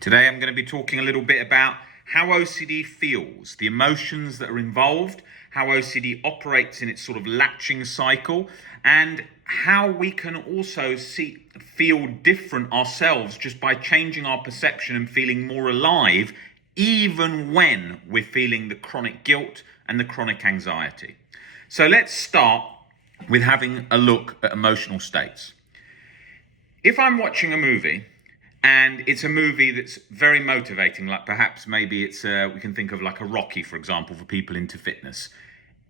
Today I'm going to be talking a little bit about how OCD feels, the emotions that are involved, how OCD operates in its sort of latching cycle, and how we can also feel different ourselves just by changing our perception and feeling more alive, even when we're feeling the chronic guilt and the chronic anxiety. So let's start with having a look at emotional states. If I'm watching a movie, and it's a movie that's very motivating, like perhaps maybe it's, we can think of like a Rocky, for example, for people into fitness.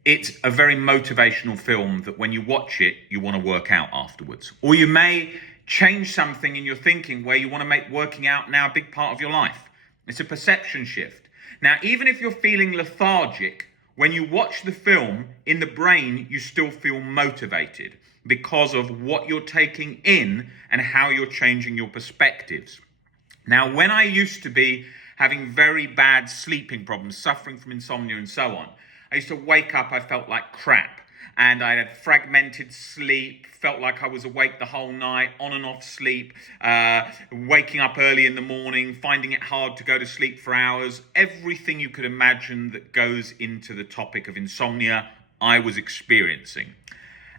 It's a very motivational film that when you watch it, you want to work out afterwards. Or you may change something in your thinking where you want to make working out now a big part of your life. It's a perception shift. Now, even if you're feeling lethargic, when you watch the film, in the brain, you still feel motivated because of what you're taking in and how you're changing your perspectives. Now, when I used to be having very bad sleeping problems, suffering from insomnia and so on, I used to wake up, I felt like crap. And I had fragmented sleep, felt like I was awake the whole night, on and off sleep, waking up early in the morning, finding it hard to go to sleep for hours. Everything you could imagine that goes into the topic of insomnia, I was experiencing.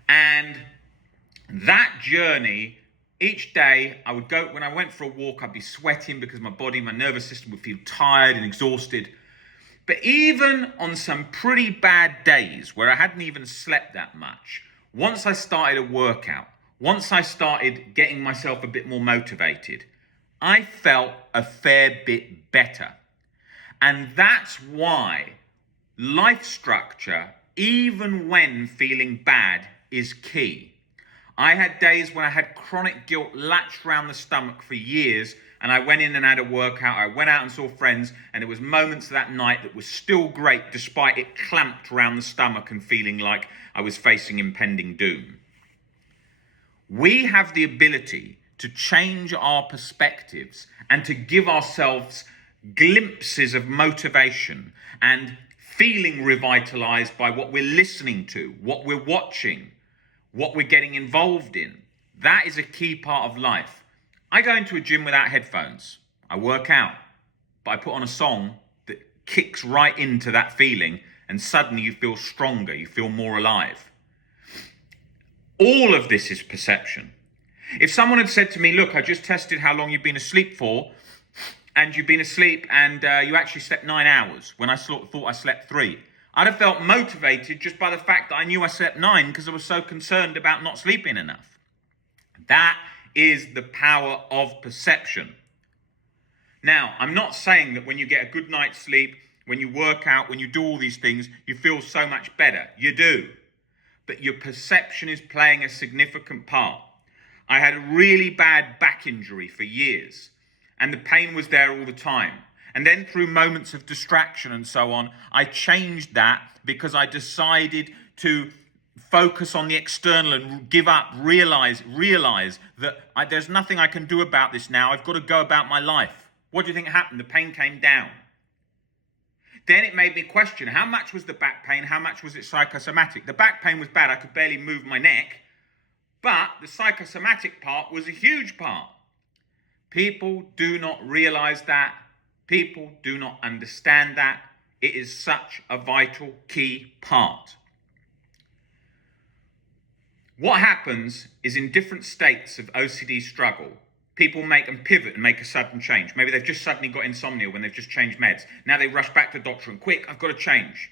And that journey, each day I would go, when I went for a walk, I'd be sweating because my nervous system would feel tired and exhausted. But even on some pretty bad days where I hadn't even slept that much, once I started a workout, once I started getting myself a bit more motivated, I felt a fair bit better. And that's why life structure, even when feeling bad, is key. I had days when I had chronic guilt latched around the stomach for years, and I went in and had a workout. I went out and saw friends, and there was moments that night that was still great despite it clamped around the stomach and feeling like I was facing impending doom. We have the ability to change our perspectives and to give ourselves glimpses of motivation and feeling revitalized by what we're listening to, what we're watching, what we're getting involved in. That is a key part of life. I go into a gym without headphones. I work out, but I put on a song that kicks right into that feeling, and suddenly you feel stronger, you feel more alive. All of this is perception. If someone had said to me, look, I just tested how long you've been asleep for, and you've been asleep and you actually slept 9 hours when I thought I slept 3. I'd have felt motivated just by the fact that I knew I slept 9 because I was so concerned about not sleeping enough. That is the power of perception. Now, I'm not saying that when you get a good night's sleep, when you work out, when you do all these things, you feel so much better. You do. But your perception is playing a significant part. I had a really bad back injury for years, and the pain was there all the time. And then through moments of distraction and so on, I changed that because I decided to focus on the external and give up, realize that there's nothing I can do about this now. I've got to go about my life. What do you think happened? The pain came down. Then it made me question, how much was the back pain? How much was it psychosomatic? The back pain was bad. I could barely move my neck. But the psychosomatic part was a huge part. People do not realize that. People do not understand that. It is such a vital key part. What happens is in different states of OCD struggle, people make and pivot and make a sudden change. Maybe they've just suddenly got insomnia when they've just changed meds. Now they rush back to the doctor and quick, I've got to change.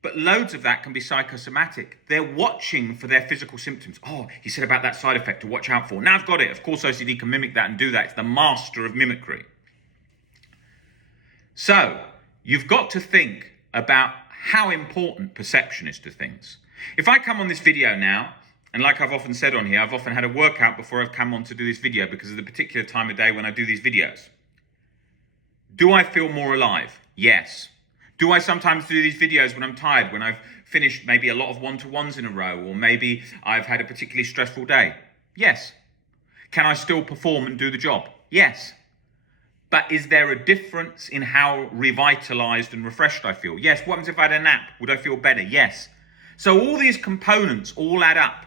But loads of that can be psychosomatic. They're watching for their physical symptoms. Oh, he said about that side effect to watch out for. Now I've got it. Of course, OCD can mimic that and do that. It's the master of mimicry. So you've got to think about how important perception is to things. If I come on this video now, and like I've often said on here, I've often had a workout before I've come on to do this video because of the particular time of day when I do these videos. Do I feel more alive? Yes. Do I sometimes do these videos when I'm tired, when I've finished maybe a lot of one-to-ones in a row, or maybe I've had a particularly stressful day? Yes. Can I still perform and do the job? Yes. But is there a difference in how revitalized and refreshed I feel? Yes. What happens if I had a nap? Would I feel better? Yes. So all these components all add up.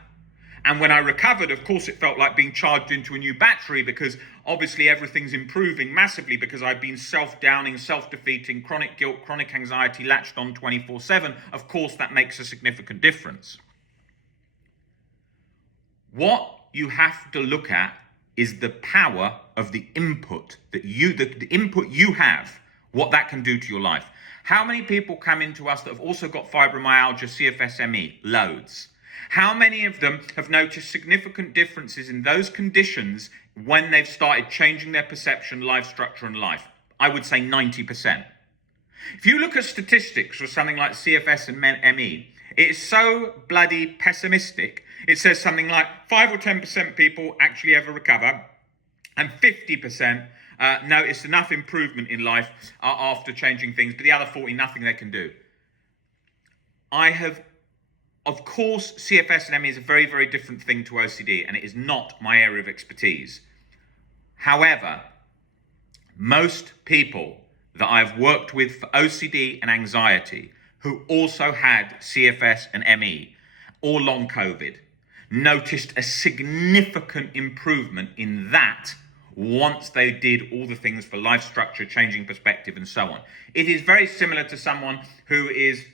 And when I recovered, of course, it felt like being charged into a new battery, because obviously everything's improving massively because I've been self-downing, self-defeating, chronic guilt, chronic anxiety, latched on 24/7. Of course, that makes a significant difference. What you have to look at is the power of the input the input you have, what that can do to your life. How many people come into us that have also got fibromyalgia, CFS-ME? Loads. How many of them have noticed significant differences in those conditions when they've started changing their perception, life structure, and life? I would say 90%. If you look at statistics for something like CFS and ME, it is so bloody pessimistic. It says something like 5 or 10% people actually ever recover, and 50% notice enough improvement in life after changing things, but the other 40, nothing they can do. Of course, CFS and ME is a very, very different thing to OCD, and it is not my area of expertise. However, most people that I've worked with for OCD and anxiety who also had CFS and ME or long COVID noticed a significant improvement in that once they did all the things for life structure, changing perspective, and so on. It is very similar to someone who is,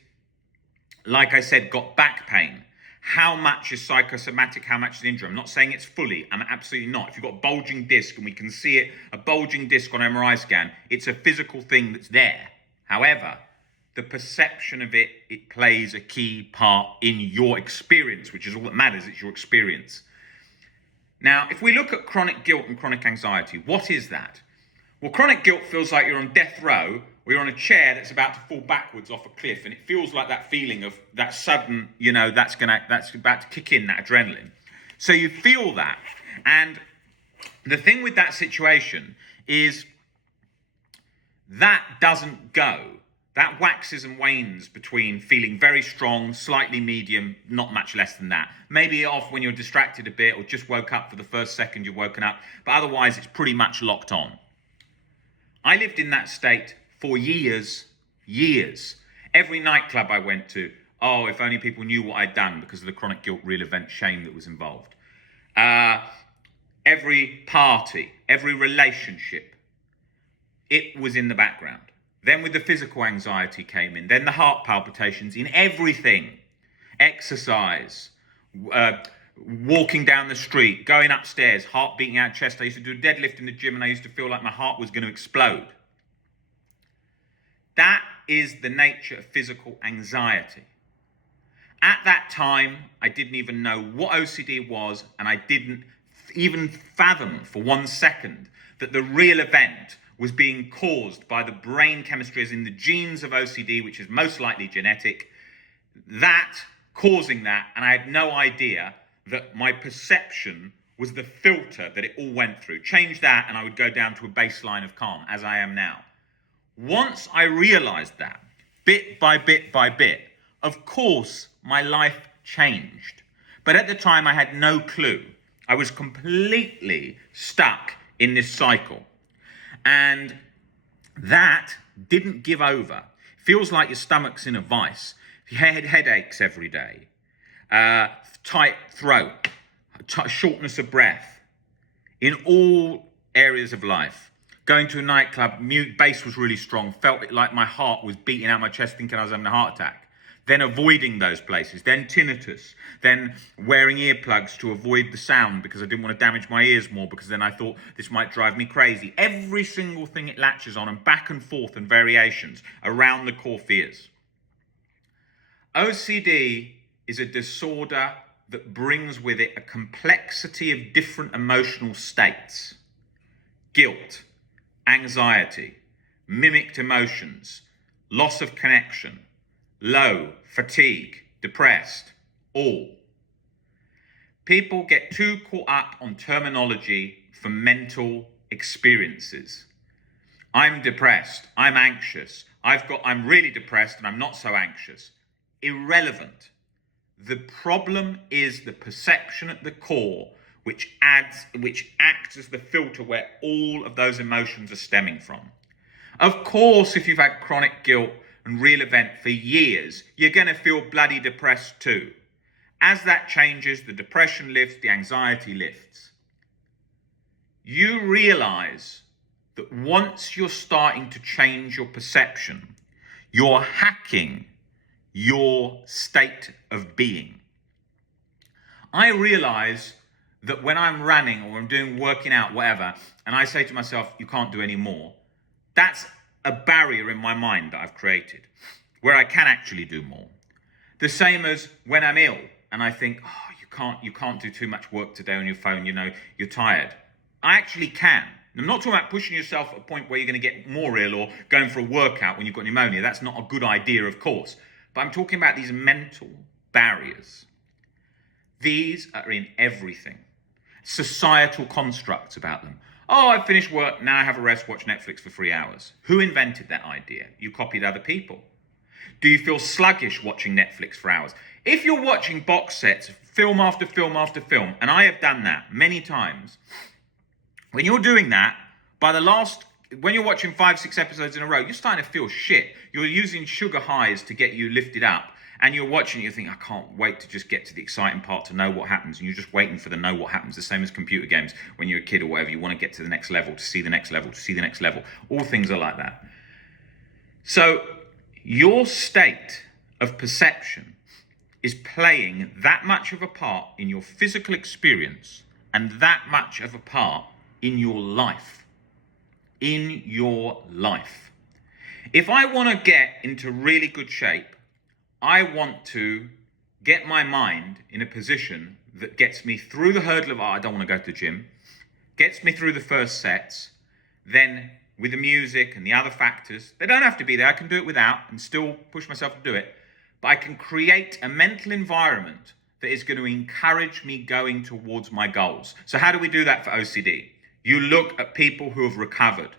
like I said, got back pain. How much is psychosomatic? How much is injury? I'm not saying it's fully. I'm absolutely not. If you've got a bulging disc, and we can see it, a bulging disc on MRI scan, it's a physical thing that's there. However, the perception of it plays a key part in your experience, which is all that matters. It's your experience. Now, if we look at chronic guilt and chronic anxiety, what is that? Well, chronic guilt feels like you're on death row, or you're on a chair that's about to fall backwards off a cliff, and it feels like that feeling of that sudden, that's about to kick in, that adrenaline. So you feel that. And the thing with that situation is that doesn't go. That waxes and wanes between feeling very strong, slightly medium, not much less than that. Maybe off when you're distracted a bit or just woke up for the first second you've woken up, but otherwise it's pretty much locked on. I lived in that state for years. Every nightclub I went to, if only people knew what I'd done because of the chronic guilt, real event, shame that was involved. Every party, every relationship, it was in the background. Then with the physical anxiety came in, then the heart palpitations in everything, exercise, walking down the street, going upstairs, heart beating out chest. I used to do a deadlift in the gym and I used to feel like my heart was going to explode. That is the nature of physical anxiety. At that time, I didn't even know what OCD was, and I didn't even fathom for 1 second that the real event was being caused by the brain chemistry, as in the genes of OCD, which is most likely genetic, that causing that, and I had no idea that my perception was the filter that it all went through. Change that and I would go down to a baseline of calm, as I am now. Once I realized that, bit by bit by bit, of course, my life changed. But at the time, I had no clue. I was completely stuck in this cycle. And that didn't give over. Feels like your stomach's in a vice. Headaches every day, tight throat, shortness of breath in all areas of life. Going to a nightclub, bass was really strong, felt like my heart was beating out my chest, thinking I was having a heart attack. Then avoiding those places, then tinnitus, then wearing earplugs to avoid the sound because I didn't want to damage my ears more, because then I thought this might drive me crazy. Every single thing it latches on, and back and forth and variations around the core fears. OCD is a disorder that brings with it a complexity of different emotional states. Guilt, anxiety, mimicked emotions, loss of connection, low, fatigue, depressed, all. People get too caught up on terminology for mental experiences. I'm depressed, I'm anxious, I'm really depressed and I'm not so anxious. Irrelevant. The problem is the perception at the core, which acts as the filter where all of those emotions are stemming from. Of course, if you've had chronic guilt and real event for years, you're going to feel bloody depressed too. As that changes, the depression lifts, the anxiety lifts. You realize that once you're starting to change your perception, you're hacking your state of being. I realize that when I'm running or I'm doing working out, whatever, and I say to myself, you can't do any more, that's a barrier in my mind that I've created where I can actually do more. The same as when I'm ill and I think, oh, you can't do too much work today on your phone, you're tired. I actually can. I'm not talking about pushing yourself at a point where you're going to get more ill or going for a workout when you've got pneumonia. That's not a good idea, of course. But I'm talking about these mental barriers. These are in everything. Societal constructs about them. Oh, I've finished work, now I have a rest, watch Netflix for 3 hours. Who invented that idea? You copied other people. Do you feel sluggish watching Netflix for hours? If you're watching box sets, film after film after film, and I have done that many times, when you're doing that, when you're watching 5-6 episodes in a row, you're starting to feel shit. You're using sugar highs to get you lifted up. And you're watching, you think, I can't wait to just get to the exciting part to know what happens. And you're just waiting for the know what happens. The same as computer games. When you're a kid or whatever, you want to get to the next level, to see the next level, to see the next level. All things are like that. So your state of perception is playing that much of a part in your physical experience and that much of a part in your life. In your life. If I want to get into really good shape, I want to get my mind in a position that gets me through the hurdle of, I don't want to go to the gym, gets me through the first sets, then with the music and the other factors, they don't have to be there, I can do it without and still push myself to do it, but I can create a mental environment that is going to encourage me going towards my goals. So how do we do that for OCD? You look at people who have recovered.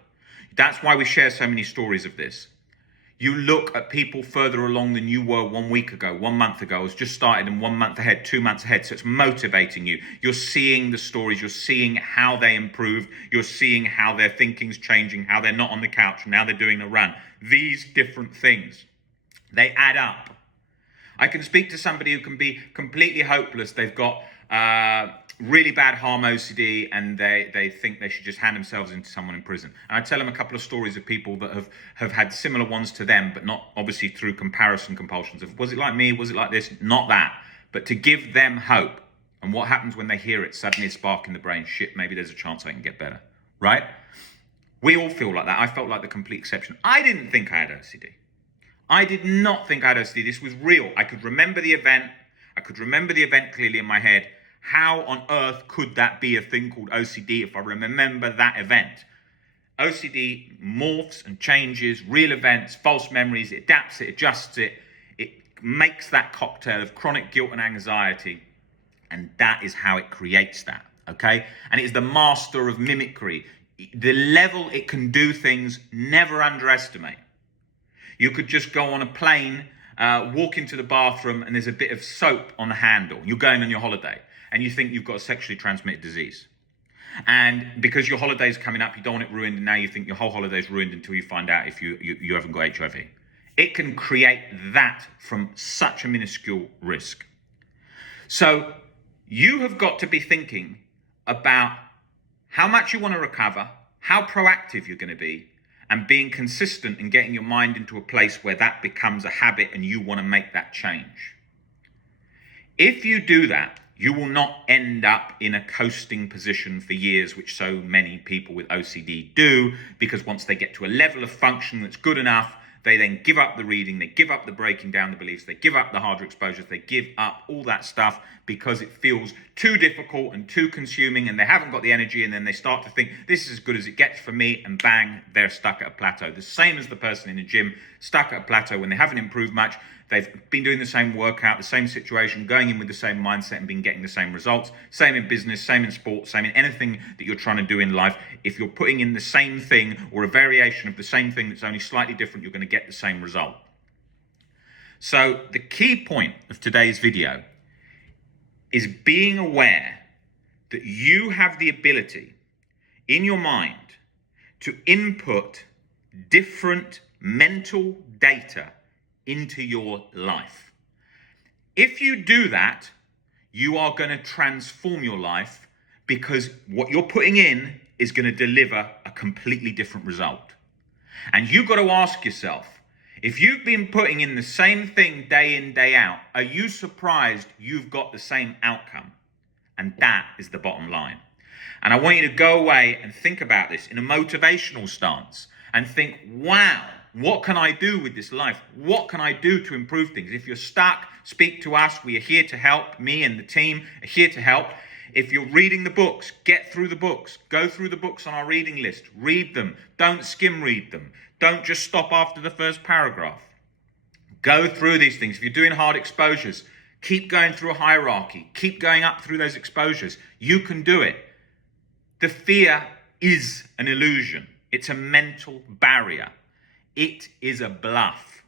That's why we share so many stories of this. You look at people further along than you were 1 week ago, 1 month ago, has just started, and 1 month ahead, 2 months ahead. So it's motivating you. You're seeing the stories. You're seeing how they improved. You're seeing how their thinking's changing, how they're not on the couch, and now they're doing a run. These different things, they add up. I can speak to somebody who can be completely hopeless. They've got really bad harm OCD and they think they should just hand themselves into someone in prison. And I tell them a couple of stories of people that have had similar ones to them, but not obviously through comparison compulsions of, was it like me? Was it like this? Not that. But to give them hope. And what happens when they hear it? Suddenly a spark in the brain. Shit, maybe there's a chance I can get better. Right? We all feel like that. I felt like the complete exception. I didn't think I had OCD. I did not think I had OCD. This was real. I could remember the event. I could remember the event clearly in my head. How on earth could that be a thing called OCD if I remember that event? OCD morphs and changes, real events, false memories, it adapts, it adjusts it. It makes that cocktail of chronic guilt and anxiety. And that is how it creates that, okay? And it is the master of mimicry. The level it can do things, never underestimate. You could just go on a plane, walk into the bathroom, and there's a bit of soap on the handle. You're going on your holiday. And you think you've got a sexually transmitted disease. And because your holiday's coming up, you don't want it ruined, and now you think your whole holiday's ruined until you find out if you haven't got HIV. It can create that from such a minuscule risk. So you have got to be thinking about how much you want to recover, how proactive you're going to be, and being consistent in getting your mind into a place where that becomes a habit and you want to make that change. If you do that, you will not end up in a coasting position for years, which so many people with OCD do, because once they get to a level of function that's good enough, they then give up the reading, they give up the breaking down the beliefs, they give up the harder exposures, they give up all that stuff because it feels too difficult and too consuming and they haven't got the energy, and then they start to think, this is as good as it gets for me, and bang, they're stuck at a plateau. The same as the person in the gym, stuck at a plateau when they haven't improved much. They've been doing the same workout, the same situation, going in with the same mindset and been getting the same results. Same in business, same in sports, same in anything that you're trying to do in life. If you're putting in the same thing or a variation of the same thing that's only slightly different, you're going to get the same result. So the key point of today's video is being aware that you have the ability in your mind to input different mental data into your life. If you do that, you are going to transform your life, because what you're putting in is going to deliver a completely different result. And you've got to ask yourself, if you've been putting in the same thing day in, day out, are you surprised you've got the same outcome? And that is the bottom line. And I want you to go away and think about this in a motivational stance and think, wow, what can I do with this life? What can I do to improve things? If you're stuck, speak to us. We are here to help. Me and the team are here to help. If you're reading the books, get through the books. Go through the books on our reading list. Read them. Don't skim read them. Don't just stop after the first paragraph. Go through these things. If you're doing hard exposures, keep going through a hierarchy. Keep going up through those exposures. You can do it. The fear is an illusion. It's a mental barrier. It is a bluff.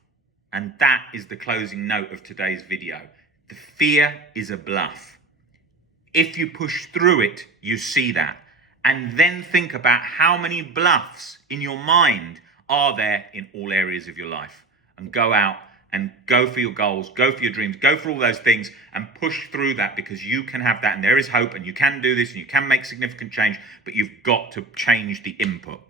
And that is the closing note of today's video. The fear is a bluff. If you push through it, you see that. And then think about how many bluffs in your mind are there in all areas of your life. And go out and go for your goals, go for your dreams, go for all those things and push through that, because you can have that and there is hope and you can do this and you can make significant change, but you've got to change the input.